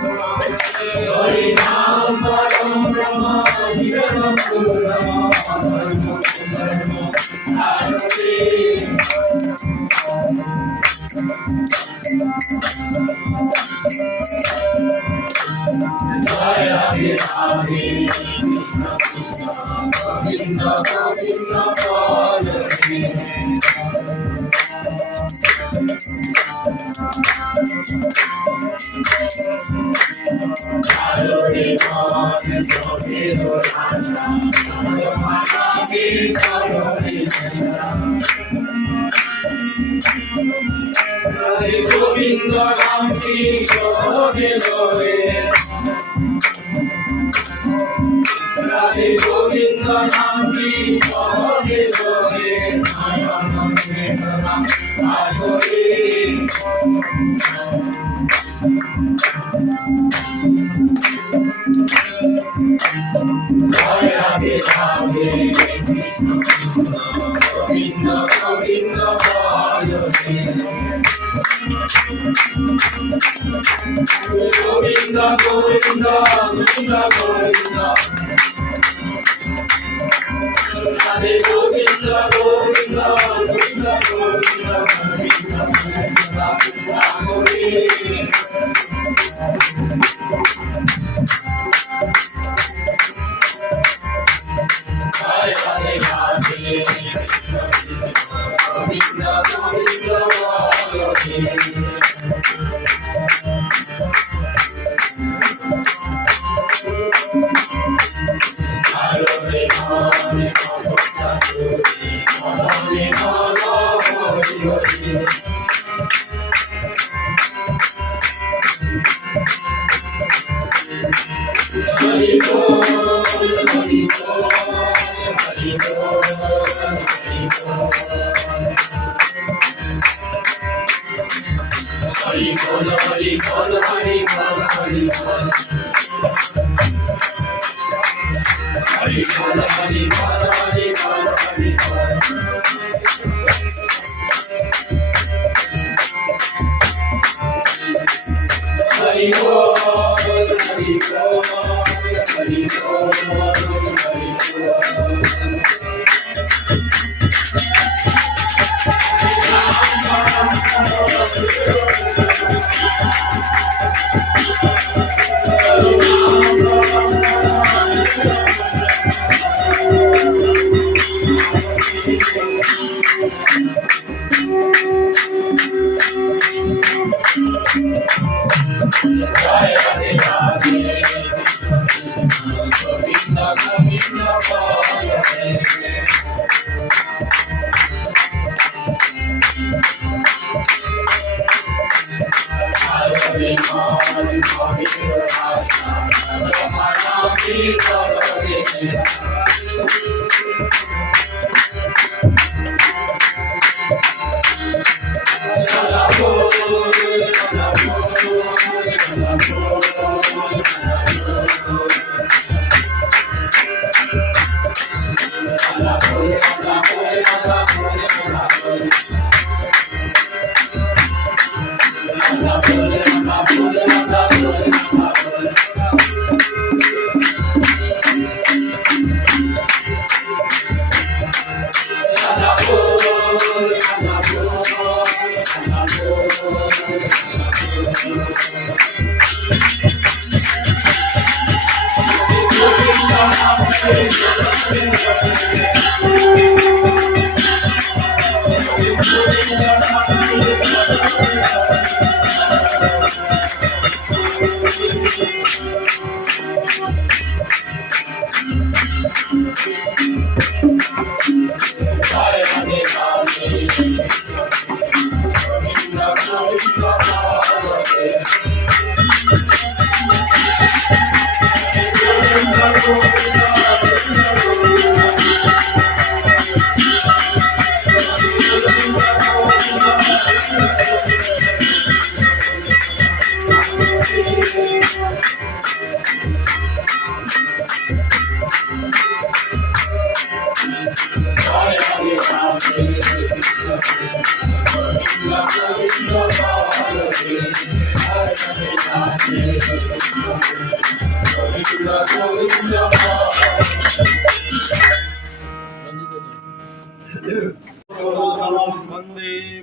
Hari Nam Param Brahma Hiranam Purnama Dharma Dharma Dharma Jaya Radhe Radhe Krishna Krishna Govinda Govinda Jaya Hare Govinda Ram Ki Jai Jai Radhe Govinda Ram Ki Jai Jai Nayanam Krishna Asuri Jaya Radhe Radhe Krishna Krishna Govinda Govinda Jaya Govinda Govinda Govinda Govinda Radhe Govinda Govinda Govinda Govinda Govinda Krishna Hare Jaya Radhe Radhe Krishna Krishna Govinda Govinda Jaya वंदे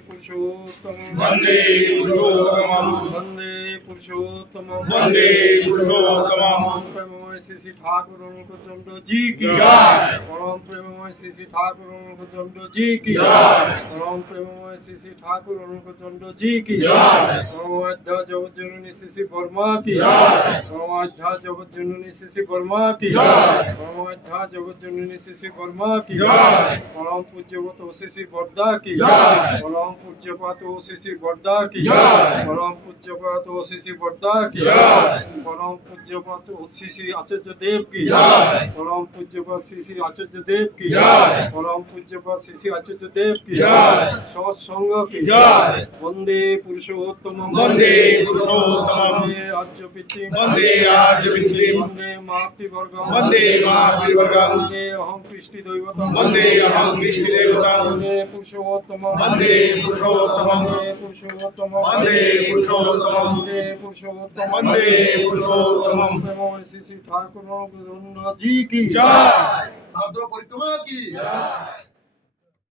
पुरुषोत्तमं वंदे पुरुषोत्तमं वंदे पुरुषोत्तमं वंदे पुरुषोत्तमं प्रेममय श्री श्री ठाकुर अनुकूलचंद जी की जय। परम प्रेममय श्री श्री ठाकुर अनुकूलचंद जी की जय। परम प्रेममय श्री श्री ठाकुर अनुकूलचंद जी की जय। परमाध्या जगत जननी श्री श्री वर्मा की जय। परमाध्या जगत जननी श्री श्री वर्मा की जय। परमाध्या जगत जननी श्री श्री वर्मा की जय। परम पूज्यवत श्री श्री वर्दा की जय। परम पूज्यपात श्री श्री वर्दा की जय। परम पूज्यपात श्री श्री वर्दा की जय। परम पूज्यपात श्री श्री आचार्य देव की जय। परम पूज्यपात श्री श्री आचार्य देव की जय। परम पूज्यपात श्री श्री आचार्य देव की जय। सत्संग की जय। वंदे पुरुषोत्तमं वंदे पुरुषोत्तमं वंदे आर्यपितृं वंदे आर्यपितृं वंदे मातृवर्गं वंदे मातृवर्गं वंदे अहं कृष्टिदैवतं वंदे अहं कृष्टिदेवतां वंदे पुरुषोत्तमं वंदे पुरुषोत्तमं वंदे पुरुषोत्तमं वंदे पुरुषोत्तमं वंदे पुरुषोत्तमं वंदे पुरुषोत्तमं प्रेममय श्री श्री ठाकुर जी की जय। परिक्रमा की जय।